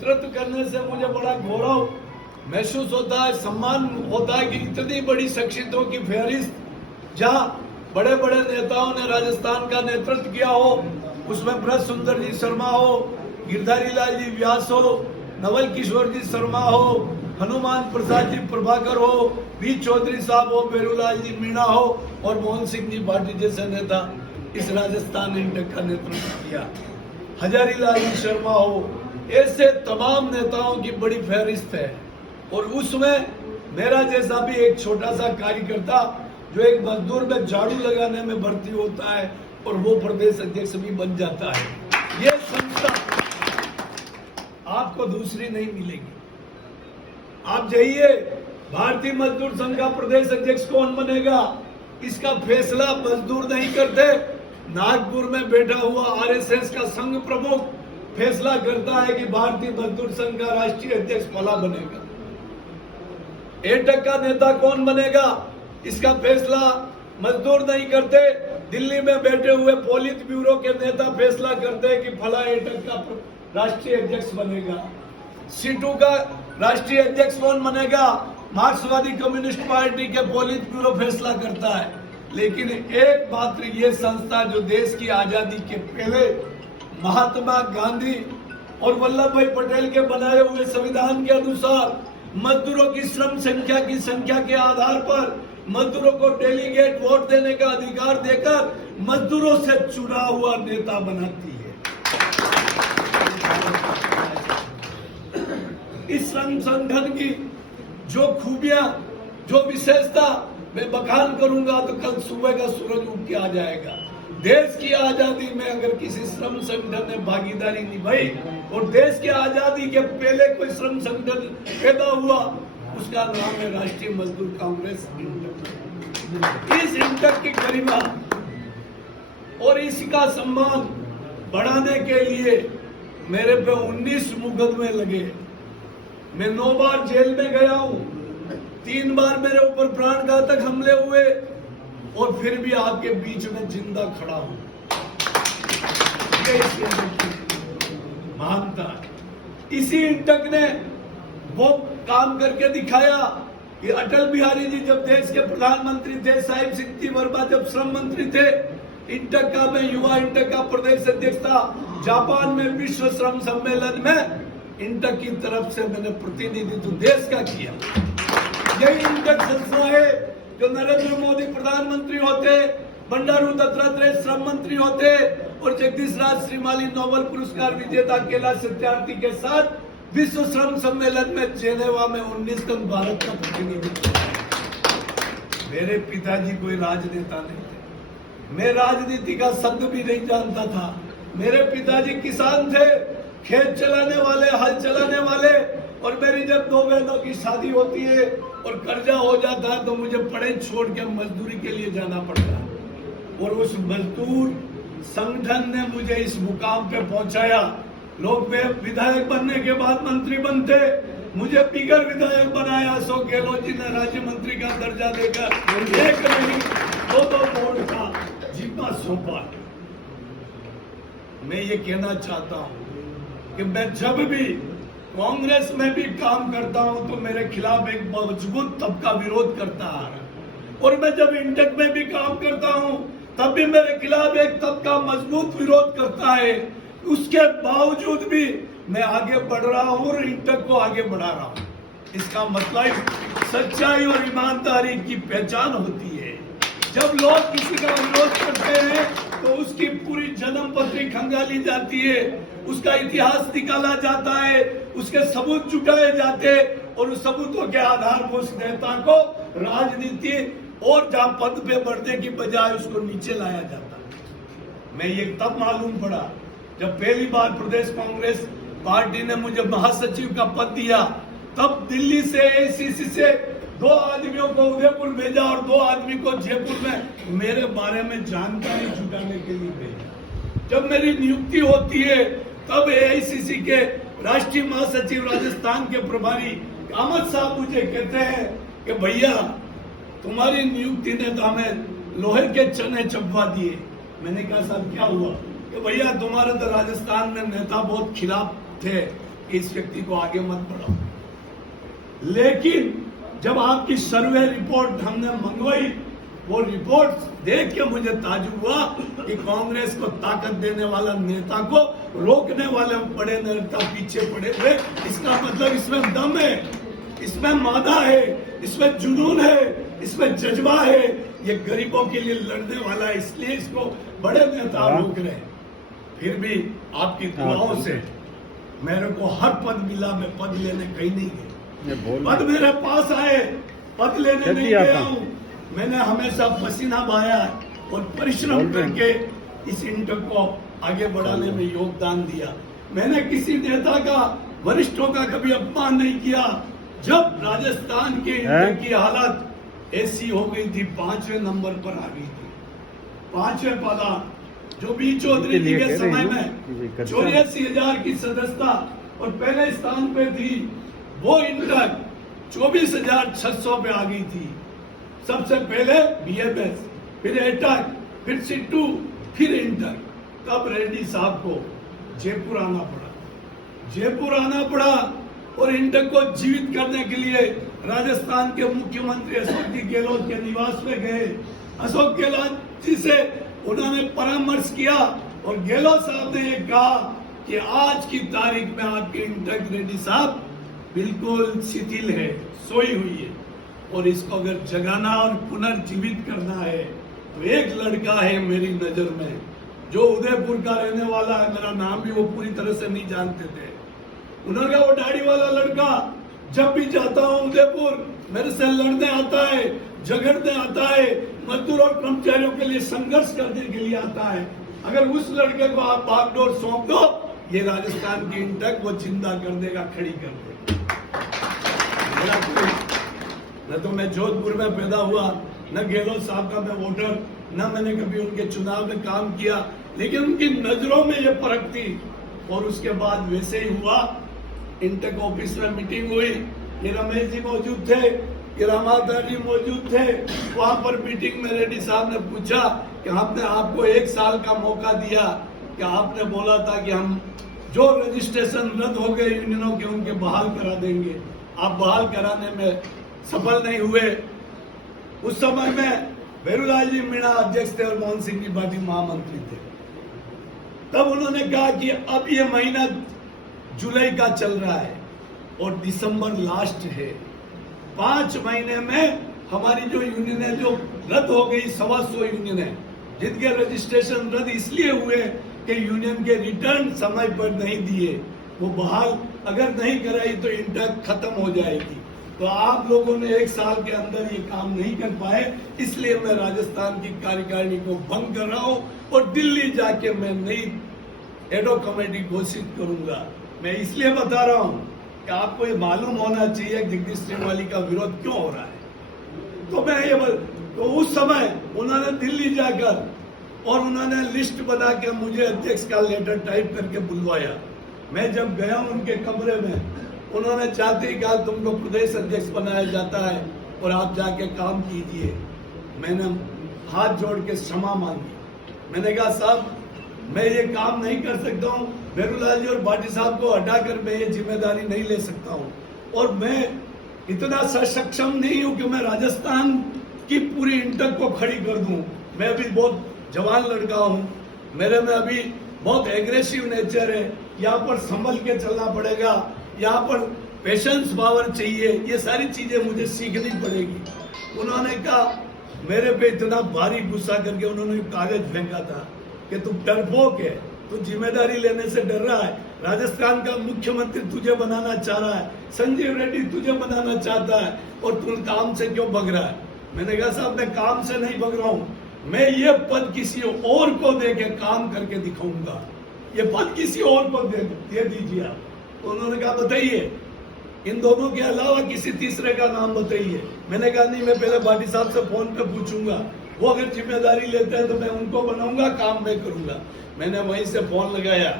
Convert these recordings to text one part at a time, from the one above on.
नेतृत्व करने से मुझे बड़ा गौरव महसूस होता है, सम्मान होता है कि इतनी बड़ी शख्सियतों की फहरिस्त जहाँ बड़े बड़े नेताओं ने राजस्थान का नेतृत्व किया हो, उसमें ब्रज सुंदर जी शर्मा हो, गिरधारी लाल जी व्यास हो, नवल किशोर जी शर्मा हो, हनुमान प्रसाद जी प्रभाकर हो, बी चौधरी साहब हो, बेरूलाल जी मीणा हो और मोहन सिंह जी भाटी जैसे नेता इस राजस्थान इंटक का नेतृत्व किया, हजारी लाल जी शर्मा हो, ऐसे तमाम नेताओं की बड़ी फहरिस्त है। और उसमें मेरा जैसा भी एक छोटा सा कार्यकर्ता जो एक मजदूर में झाड़ू लगाने में भर्ती होता है और वो प्रदेश अध्यक्ष भी बन जाता है। ये संस्था आपको दूसरी नहीं मिलेगी। आप जाइए, भारतीय मजदूर संघ का प्रदेश अध्यक्ष कौन बनेगा, इसका फैसला मजदूर नहीं करते। नागपुर में बैठा हुआ आरएसएस का संघ प्रमुख फैसला करता है कि भारतीय मजदूर संघ का राष्ट्रीय अध्यक्ष फला बनेगा। एटक का नेता कौन बनेगा, इसका फैसला मजदूर नहीं करते। दिल्ली में बैठे हुए पोलित ब्यूरो के नेता फैसला करते हैं कि फला एटक का राष्ट्रीय अध्यक्ष बनेगा। सीटू का राष्ट्रीय अध्यक्ष कौन बनेगा, मार्क्सवादी कम्युनिस्ट पार्टी के पोलित ब्यूरो फैसला करता है। लेकिन एकमात्र ये संस्था जो देश की आजादी के पहले महात्मा गांधी और वल्लभ भाई पटेल के बनाए हुए संविधान के अनुसार मजदूरों की श्रम संख्या के आधार पर मजदूरों को डेलीगेट वोट देने का अधिकार देकर मजदूरों से चुना हुआ नेता बनाती है। इस संगठन की जो खूबियां, जो विशेषता मैं बखान करूंगा तो कल सुबह का सूरज उठ के आ जाएगा। देश की आजादी में अगर किसी श्रम संगठन ने भागीदारी निभाई और देश की आजादी के पहले कोई श्रम संगठन पैदा हुआ, उसका नाम है राष्ट्रीय मजदूर कांग्रेस इंटक। इस इंटक की गरिमा और इसका सम्मान बढ़ाने के लिए मेरे पे 19 मुकदमे लगे। मैं 9 बार जेल में गया हूं, 3 बार मेरे ऊपर प्राणघातक हमले हुए और फिर भी आपके बीच में जिंदा खड़ा हूं। महानता इसी इंटक ने वो काम करके दिखाया कि अटल बिहारी जी जब देश के प्रधानमंत्री थे, साहिब सिंह वर्मा जब श्रम मंत्री थे, इंटक का मैं युवा इंटक का प्रदेश अध्यक्ष था। जापान में विश्व श्रम सम्मेलन में इंटक की तरफ से मैंने प्रतिनिधित्व देश का किया। यही इंटक संस्था है जो नरेंद्र मोदी प्रधानमंत्री होते, बंडारू दत्तात्रेय श्रम मंत्री होते और जगदीश राज श्रीमाली नोबेल पुरस्कार विजेता कैलाश सत्यार्थी के साथ विश्व श्रम सम्मेलन में जेनेवा में 19 दिन भारत का प्रतिनिधित्व। मेरे पिताजी कोई राजनेता नहीं थे, मैं राजनीति का शब्द भी नहीं जानता था। मेरे पिताजी किसान थे, खेत चलाने वाले, हल चलाने वाले। और मेरी जब 2 बहनों की शादी होती है और कर्जा हो जाता है तो मुझे पढ़ाई छोड़ के मजदूरी के लिए जाना पड़ता है। और उस मजदूर संगठन ने मुझे इस मुकाम पे पहुंचाया। लोग विधायक बनने के बाद मंत्री बनते, मुझे बिगर विधायक बनाया। अशोक गहलोत जी ने राज्य मंत्री का दर्जा देकर एक नहीं 2 बोर्ड का जिम्मा सौंपा। मैं ये कहना चाहता हूं कि मैं जब भी कांग्रेस में भी काम करता हूं तो मेरे खिलाफ एक मजबूत तबका विरोध करता आ रहा, और मैं जब इंटक में भी काम करता हूं तब भी मेरे खिलाफ एक तबका मजबूत विरोध करता है। उसके बावजूद भी मैं आगे बढ़ रहा हूं और इंटक को आगे बढ़ा रहा हूं। इसका मतलब सच्चाई और ईमानदारी की पहचान होती है। जब लोग किसी का विरोध करते हैं तो उसकी पूरी जन्म पत्री खंगाली जाती है, उसका इतिहास निकाला जाता है, उसके सबूत जुटाए जाते और उस सबूतों के आधार पर उस नेता को राजनीति और जहां पद पे बढ़ने की बजाय उसको नीचे लाया जाता है। मैं ये तब मालूम पड़ा जब पहली बार प्रदेश कांग्रेस पार्टी ने मुझे महासचिव का पद दिया। तब दिल्ली से एआईसीसी से 2 आदमियों को उदयपुर भेजा और 2 आदमी को जयपुर में मेरे बारे में जानकारी जुटाने के लिए भेजा। जब मेरी नियुक्ति होती है तब एआईसीसी के राष्ट्रीय महासचिव राजस्थान के प्रभारी कामत साहब मुझे कहते हैं कि भैया तुम्हारी नियुक्ति ने तो हमें लोहे के चने चबवा दिए। मैंने कहा साहब क्या हुआ? कि भैया तुम्हारे तो राजस्थान में नेता बहुत खिलाफ थे, कि इस व्यक्ति को आगे मत बढ़ाओ। लेकिन जब आपकी सर्वे रिपोर्ट हमने मंगवाई, वो रिपोर्ट देख के मुझे ताज्जुब हुआ कि कांग्रेस को ताकत देने वाला नेता को रोकने वाले बड़े नेता पीछे पड़े हुए। इसका मतलब इसमें दम है, इसमें मादा है, इसमें जुनून है, इसमें जज्बा है। ये गरीबों के लिए लड़ने वाला है, इसलिए इसको बड़े नेता रोक रहे हैं। फिर भी आपकी दुआओं से मेरे को हर पद मिला। मैं पद लेने कहीं नहीं गया, पद मेरे पास आए, पद लेने नहीं गया हूँ। मैंने हमेशा पसीना बहाया और परिश्रम करके इस इंटर को आगे बढ़ाने में योगदान दिया। मैंने किसी नेता का, वरिष्ठों का कभी अपमान नहीं किया। जब राजस्थान के इंटर की हालत ऐसी हो गई थी, 5वें नंबर पर आ गई थी, 5वें पदा, जो बी चौधरी जी के समय में 84,000 की सदस्यता और पहले स्थान पे थी, वो इंटर 24,600 पे आ गई थी। सबसे पहले बीएमएस, फिर एटक, फिर सिट्टू, फिर इंटर। तब रेड्डी साहब को जयपुर आना पड़ा और इंटर को जीवित करने के लिए राजस्थान के मुख्यमंत्री अशोक जी गहलोत के निवास में गए। अशोक गहलोत जी से उन्होंने परामर्श किया और गहलोत साहब ने ये कहा कि आज की तारीख में आपके इंटर रेड्डी साहब बिल्कुल शिथिल है, सोई हुई है, और इसको अगर जगाना और पुनर्जीवित करना है तो एक लड़का है मेरी नजर में, जो उदयपुर का रहने वाला है। मेरा नाम भी वो पूरी तरह से नहीं जानते थे। उन्होंने कहा वो दाढ़ी वाला लड़का जब भी जाता हूँ उदयपुर, मेरे से लड़ने आता है, झगड़ने आता है, मजदूर और कर्मचारियों के लिए संघर्ष करने के लिए आता है। अगर उस लड़के को आप बागडोर सौंप दो, ये राजस्थान की इंटक वो जिंदा कर देगा, खड़ी कर देगा। न तो मैं जोधपुर में पैदा हुआ, न गहलोत साहब का मैं वोटर, न मैंने कभी उनके चुनाव में काम किया, लेकिन उनकी नजरों में ये फर्क थी। और उसके बाद वैसे ही हुआ। इंटक ऑफिस में मीटिंग हुई, ये रमेश जी मौजूद थे, ये रामाधर जी मौजूद थे। वहां पर मीटिंग में रेड्डी साहब ने पूछा कि हमने आपको 1 साल का मौका दिया, कि आपने बोला था कि हम जो रजिस्ट्रेशन रद्द हो गए यूनियनों के, उनके बहाल करा देंगे। आप बहाल कराने में सफल नहीं हुए। उस समय में भैरूलाल जी मीणा अध्यक्ष थे और मोहन सिंह जी पाटिल महामंत्री थे। तब उन्होंने कहा कि अब ये महीना जुलाई का चल रहा है और दिसंबर लास्ट है, 5 महीने में हमारी जो यूनियन है जो रद्द हो गई, 125 यूनियन है, जिनके रजिस्ट्रेशन रद्द इसलिए हुए कि यूनियन के रिटर्न समय पर नहीं दिए, वो बहाल अगर नहीं कराई तो इंटक खत्म हो जाएगी। तो आप लोगों ने 1 साल के अंदर ये काम नहीं कर पाए, इसलिए मैं राजस्थान की कार्यकारिणी को भंग कर रहा हूं और दिल्ली जाके मैं नई एडो कमेटी घोषित करूंगा। मैं इसलिए बता रहा हूं कि आपको ये मालूम होना चाहिए जगदीश सिंह का विरोध क्यों हो रहा है। तो मैं ये तो उस समय उन्होंने दिल्ली जाकर और उन्होंने लिस्ट बना के मुझे अध्यक्ष का लेटर टाइप करके बुलवाया। मैं जब गया उनके कमरे में, उन्होंने चाहते ही कहा तुमको प्रदेश अध्यक्ष बनाया जाता है और आप जाके काम कीजिए। मैंने हाथ जोड़ के क्षमा मांगी। मैंने कहा साहब मैं ये काम नहीं कर सकता हूँ, भैरूलाल जी और भाटी साहब को हटाकर मैं ये जिम्मेदारी नहीं ले सकता हूँ, और मैं इतना सक्षम नहीं हूँ कि मैं राजस्थान की पूरी इंटक को खड़ी कर दूं। मैं अभी बहुत जवान लड़का हूँ, मेरे में अभी बहुत एग्रेसिव नेचर है, यहाँ पर संभल के चलना पड़ेगा, यहाँ पर पेशेंस पावर चाहिए, ये सारी चीजें मुझे सीखनी पड़ेगी। उन्होंने कहा, मेरे पे इतना भारी गुस्सा करके उन्होंने कागज फेंका था कि तू डरपोक है, तू जिम्मेदारी लेने से डर रहा है, राजस्थान का मुख्यमंत्री तुझे बनाना चाह रहा है, संजीव रेड्डी तुझे बनाना चाहता है, और तू काम से क्यों भग रहा है। मैंने कहा साहब मैं काम से नहीं भग रहा हूं, मैं ये पद किसी और को दे के काम करके दिखाऊंगा, ये पद किसी और को दे दीजिए आप। तो उन्होंने कहा बताइए, इन दोनों के अलावा किसी तीसरे का नाम बताइए। मैंने कहा नहीं, मैं पहले भाटी साहब से फोन पे पूछूंगा, वो अगर जिम्मेदारी लेते हैं तो मैं उनको बनाऊंगा, काम मैं करूंगा। मैंने वहीं से फोन लगाया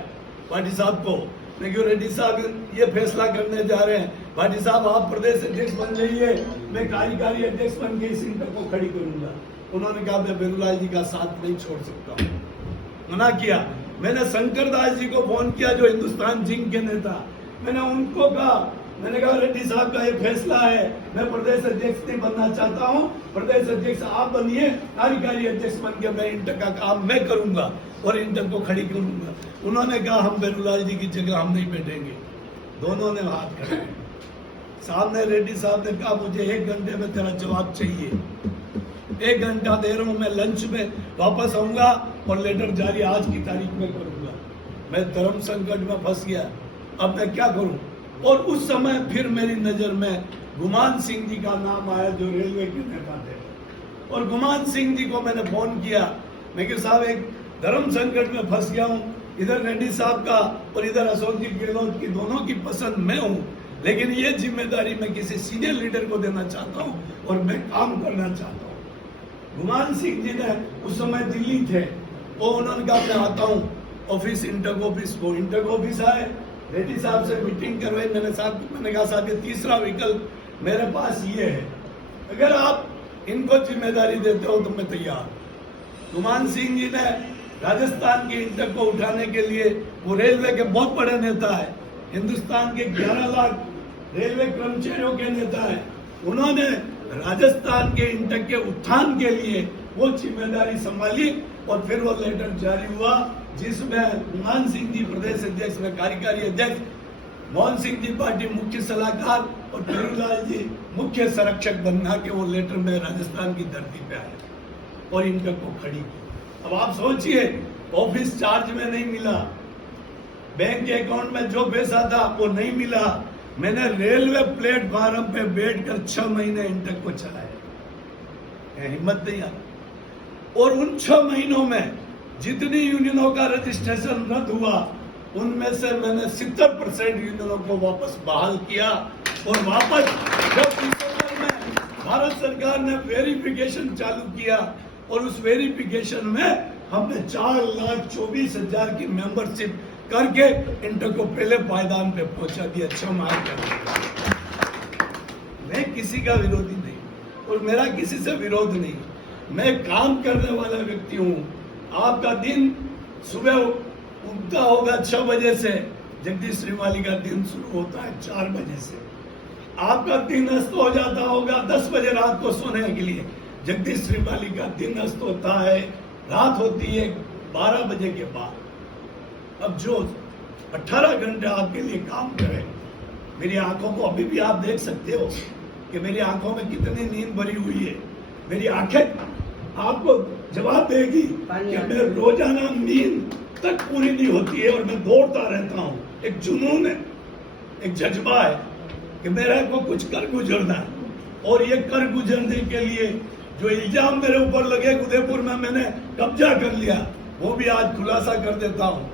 भाटी साहब को, मैं क्यों रेड्डी साहब ये फैसला करने जा रहे हैं, भाटी साहब आप प्रदेश अध्यक्ष बन जाइए, मैं कार्यकारी अध्यक्ष बन के इस इंटर को खड़ी करूंगा। उन्होंने कहा मैं भैरूलाल जी का साथ नहीं छोड़ सकता हूँ, मना किया। मैंने शंकर दास जी को फोन किया जो हिंदुस्तान जिंक के नेता, मैंने उनको कहा, मैंने कहा रेड्डी साहब का ये फैसला है, मैं प्रदेश अध्यक्ष नहीं बनना चाहता हूँ, प्रदेश अध्यक्ष आप बनिए, कार्यकारी अध्यक्ष बन के मैं इंटर का काम मैं करूंगा और इंटर को खड़ी करूंगा। उन्होंने कहा हम बेरूलाल जी की जगह हम नहीं बैठेंगे। दोनों ने हाथ खड़े। सामने रेड्डी साहब ने कहा मुझे 1 घंटे में तेरा जवाब चाहिए, 1 घंटा दे रहा हूं, मैं लंच में वापस आऊंगा और लेटर जारी आज की तारीख में करूंगा। मैं धर्म संकट में फंस गया, अब मैं क्या करूं? और उस समय फिर मेरी नजर में गुमान सिंह जी का नाम आया जो रेलवे के नेता थे, और गुमान सिंह जी को मैंने फोन किया, मैं कि साहब एक धर्म संकट में फंस गया हूं, इधर रेड्डी साहब का और इधर अशोक जी गहलोत की दोनों की पसंद मैं हूं, लेकिन ये जिम्मेदारी मैं किसी सीनियर लीडर को देना चाहता हूं और मैं काम करना चाहता हूं। गुमान सिंह जी ने उस समय दिल्ली थे, वो उन्होंने कहा मैं आता हूं ऑफिस, इंटर ऑफिस को। इंटर ऑफिस आए, रेड्डी साहब से मीटिंग करवाई। मैंने कहा साहब ये तीसरा विकल्प मेरे पास ये है, अगर आप इनको जिम्मेदारी देते हो तो मैं तैयार। गुमान सिंह जी ने राजस्थान के इंटर को उठाने के लिए, वो रेलवे के बहुत बड़े नेता है, हिंदुस्तान के 11 लाख रेलवे कर्मचारियों के नेता है, उन्होंने राजस्थान के इंटर के उत्थान के लिए वो जिम्मेदारी संभाली और फिर वो लेटर जारी हुआ जिसमें गुमान सिंह जी प्रदेश अध्यक्ष में कार्यकारी अध्यक्ष, मोहन सिंह जी पार्टी मुख्य सलाहकार और बेरूलाल जी मुख्य संरक्षक बनना के वो लेटर में राजस्थान की धरती पे आए और इंटर को खड़ी की। अब आप सोचिए, ऑफिस चार्ज में नहीं मिला, बैंक के अकाउंट में जो पैसा था वो नहीं मिला, मैंने रेलवे प्लेटफॉर्म पे बैठकर 6 महीने इंटर को चलाया, हिम्मत नहीं आ। और उन 6 महीनों में जितनी यूनियनों का रजिस्ट्रेशन रद्द हुआ उनमें से मैंने 70% यूनियनों को वापस बहाल किया। और वापस जब दिसंबर में भारत सरकार ने वेरिफिकेशन चालू किया और उस वेरिफिकेशन में हमने 4,24,000 की मेंबरशिप करके इंटर को पहले पायदान पे पहुंचा दिया। 6 माह कर मैं किसी का विरोधी नहीं और मेरा किसी से विरोध नहीं, मैं काम करने वाला व्यक्ति हूँ। आपका दिन सुबह उगता होगा 6 बजे से, जगदीश श्रीमाली का दिन शुरू होता है 4 बजे से, आपका दिन अस्त हो जाता होगा 10 बजे रात को सोने के लिए, जगदीश श्रीमाली का दिन अस्त होता है, रात होती है 12 बजे के बाद। अब जो 18 घंटे आपके लिए काम करे, मेरी आंखों को अभी भी आप देख सकते हो कि मेरी आंखों में कितनी नींद भरी हुई है। मेरी आंखें आपको जवाब देगी कि मेरे रोजाना नींद तक पूरी नहीं होती है और मैं दौड़ता रहता हूँ। एक जुनून है, एक जज्बा है कि मेरे को कुछ कर गुजरना है। और ये कर गुजरने के लिए जो इल्जाम मेरे ऊपर लगे उदयपुर में मैंने कब्जा कर लिया, वो भी आज खुलासा कर देता हूँ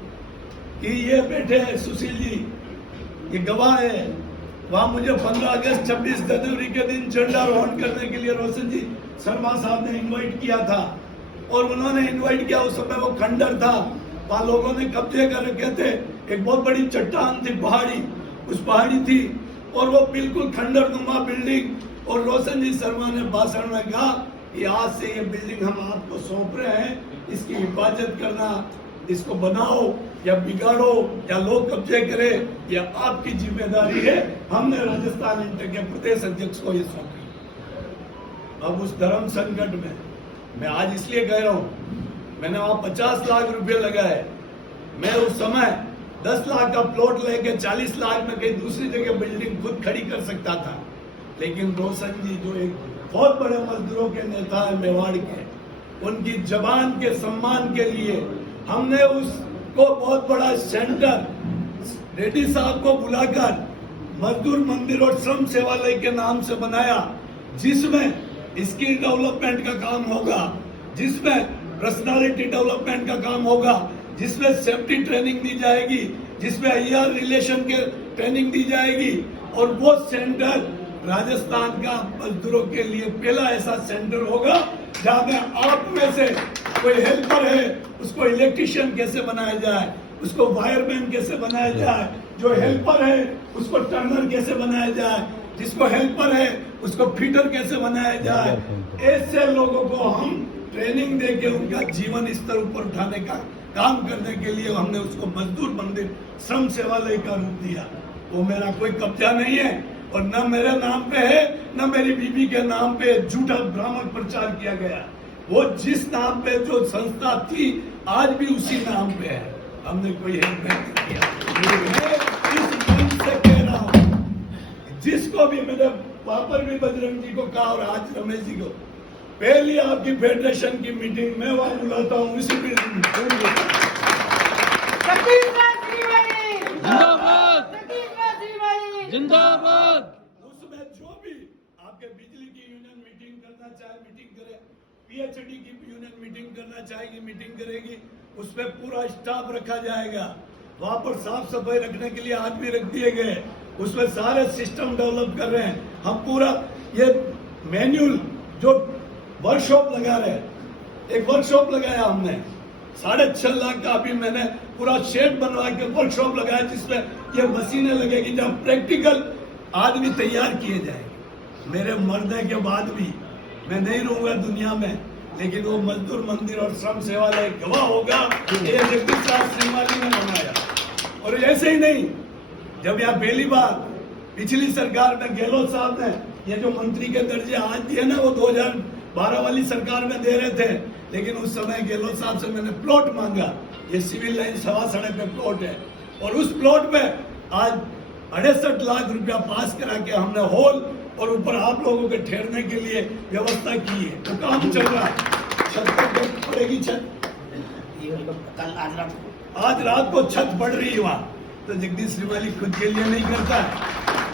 कि ये बैठे हैं सुशील जी, ये गवाह है। वहां मुझे 15 अगस्त 26 जनवरी के दिन झंडारोहण करने के लिए रोशन जी शर्मा साहब ने इनवाइट किया था और उन्होंने इनवाइट किया, उस समय वो खंडर था, वहां लोगों ने कब्जे कर रखे थे, एक बहुत बड़ी चट्टान थी, पहाड़ी, उस पहाड़ी थी और वो बिल्कुल खंडर नुमा बिल्डिंग। और रोशन जी शर्मा ने भाषण में कहा कि आज से ये बिल्डिंग हम आपको सौंप रहे हैं, इसकी हिफाजत करना, इसको बनाओ या बिगाड़ो या लोग कब्जे करे, या आपकी जिम्मेदारी है। हमने राजस्थान इंटर के प्रदेश अध्यक्ष को ये सौंपी। अब उस धर्म संकट में मैं आज इसलिए कह रहा हूं, मैंने वहां 50 लाख रुपए लगाए। मैं उस समय 10 लाख का प्लॉट लेके 40 लाख में कहीं दूसरी जगह बिल्डिंग खुद खड़ी कर सकता था, लेकिन रोशन जी जो एक बहुत बड़े मजदूरों के नेता है मेवाड़ के, उनकी जबान के सम्मान के लिए हमने उसको बहुत बड़ा सेंटर रेड्डी साहब को बुलाकर मजदूर मंदिर और श्रम सेवालय के नाम से बनाया, जिसमें स्किल डेवलपमेंट का काम होगा, जिसमें पर्सनालिटी डेवलपमेंट का काम होगा, जिसमें सेफ्टी ट्रेनिंग दी जाएगी, जिसमें आईआर रिलेशन के ट्रेनिंग दी जाएगी। और वो सेंटर राजस्थान का मजदूरों के लिए पहला ऐसा सेंटर होगा जहां में आप में से कोई हेल्पर है उसको इलेक्ट्रिशियन कैसे बनाया जाए, उसको वायरमैन कैसे बनाया जाए, जो हेल्पर है उसको टर्नर कैसे बनाया जाए, जिसको हेल्पर है उसको फीटर कैसे बनाया जाए। ऐसे लोगों को हम ट्रेनिंग देके उनका जीवन स्तर ऊपर उठाने का काम करने के लिए हमने उसको मजदूर मंदिर श्रम सेवालय का रूप दिया। वो मेरा कोई कब्जा नहीं है और न मेरे नाम पे है न मेरी बीबी के नाम पे झूठा भ्रामक प्रचार किया गया। वो जिस नाम पे जो संस्था थी आज भी उसी नाम पे है, हमने कोई हेल्प नहीं किया। मैं इस मन से कह रहा हूँ, जिसको भी मैंने वहां पर भी बजरंग जी को कहा और आज रमेश जी को, पहली आपकी फेडरेशन की मीटिंग मैं वहां बुलाता हूँ, इसी बिल्डिंग में। जिंदाबाद। उसमें जो भी आपके बिजली की यूनियन मीटिंग करना चाहे मीटिंग करे, पीएचडी की यूनियन मीटिंग करना चाहेगी मीटिंग करेगी, उसमें पूरा स्टाफ रखा जाएगा। वहां पर साफ सफाई रखने के लिए आदमी रख दिए गए, उसमें सारे सिस्टम डेवलप कर रहे हैं। हम पूरा ये मैन्युअल जो वर्कशॉप लगा रहे हैं, एक वर्कशॉप लगाया हमने 6.5 लाख का, अभी मैंने पूरा शेड बनवा के वर्कशॉप लगाया जिसमें ये मशीनें लगेगी, जब प्रैक्टिकल आदमी तैयार किए जाएंगे। मेरे मरने के बाद भी मैं नहीं रहूंगा दुनिया में, लेकिन वो मजदूर मंदिर और श्रम सेवालय गवाह होगा ये जगदीश श्रीमाली ने बनाया। और ऐसे ही नहीं, जब यहाँ पहली बार पिछली सरकार में गहलोत साहब ने ये जो मंत्री के दर्जे आज दिए ना, वो 2012 वाली सरकार में दे रहे थे, लेकिन उस समय गहलोत साहब से मैंने प्लॉट मांगा। ये सिविल लाइन 1.25 पे प्लॉट है और उस प्लॉट पे आज 68 लाख रुपया पास करा के हमने हॉल और ऊपर आप लोगों के ठहरने के लिए व्यवस्था की है। तो काम चल रहा है, छत पर पड़ेगी छत, आज रात को छत पड़ रही है वहां। तो जगदीश श्रीमाली खुद के लिए नहीं करता,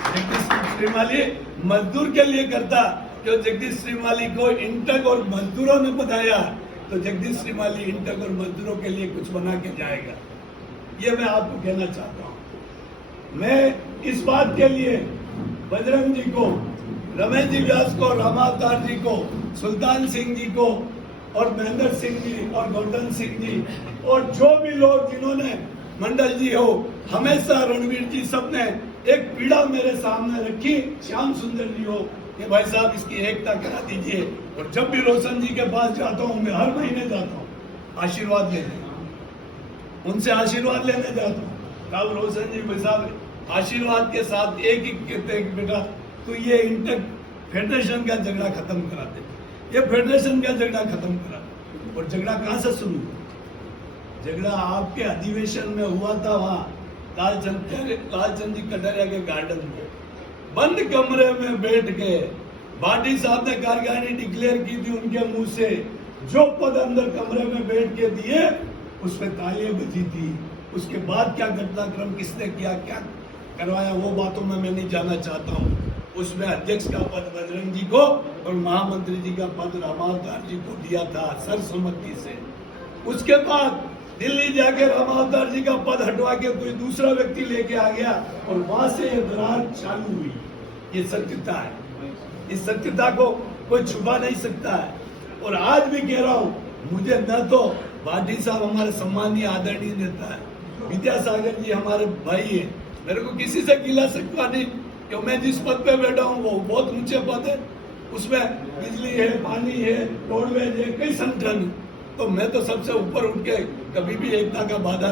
जगदीश श्रीमाली मजदूर के लिए करता। जो जगदीश श्रीमाली को इंटक और मजदूरों ने बताया, तो जगदीश श्रीमाली इंटक और मजदूरों के लिए कुछ बना के जाएगा। ये मैं आपको कहना चाहता हूं। मैं इस बात के लिए बजरंग जी को, रमेश जी व्यास को, रामावतार जी को, सुल्तान सिंह जी को और महेंद्र सिंह जी और गोवर्धन सिंह जी और जो भी लोग जिन्होंने, मंडल जी हो, हमेशा रणवीर जी, सबने एक पीड़ा मेरे सामने रखी, श्याम सुंदर जी हो, कि भाई साहब इसकी एकता करा दीजिए। और जब भी रोशन जी के पास जाता हूँ, मैं हर महीने जाता हूँ आशीर्वाद लेने, उनसे आशीर्वाद लेने जाता हूँ। कल रोशन जी भाई साहब आशीर्वाद के साथ एक ही कहते हैं, बेटा तो ये इंटर फेडरेशन का झगड़ा खत्म करा दे, ये फेडरेशन का झगड़ा खत्म करा। और झगड़ा कहां से शुरू हुआ? झगड़ा आपके अधिवेशन में हुआ था, वहां लालचंद जी कटारिया के गार्डन में बंद कमरे में बैठ के भाटी साहब ने कारखानी डिक्लेयर की थी उनके मुंह से, जो पद अंदर कमरे में बैठ के दिए उस पर तालियां बजी थी। उसके बाद क्या घटनाक्रम किसने किया, क्या करवाया, वो बातों में मैं नहीं जाना चाहता हूँ। उसमें अध्यक्ष का पद बजरंग जी को और महामंत्री जी का पद रामावतार जी को दिया था सर्वसम्मति से। उसके बाद दिल्ली जाके रामावतार जी का पद हटवा के कोई दूसरा व्यक्ति लेके आ गया और वहां से ये दरार चालू हुई। ये सत्यता है, इस सत्यता को कोई छुपा नहीं सकता है। और आज भी कह रहा हूँ, मुझे न तो भाटी साहब हमारे सम्मानीय आदरणीय नेता है, विद्यासागर जी हमारे भाई है, मेरे को किसी से गिला सकता नहीं कि मैं जिस पद पे बैठा हूँ वो बहुत ऊंचे पद है, उसमें बिजली है, पानी है, रोडवेज है, कई संगठन। तो मैं तो सबसे ऊपर उठ के कभी भी एकता का बाधा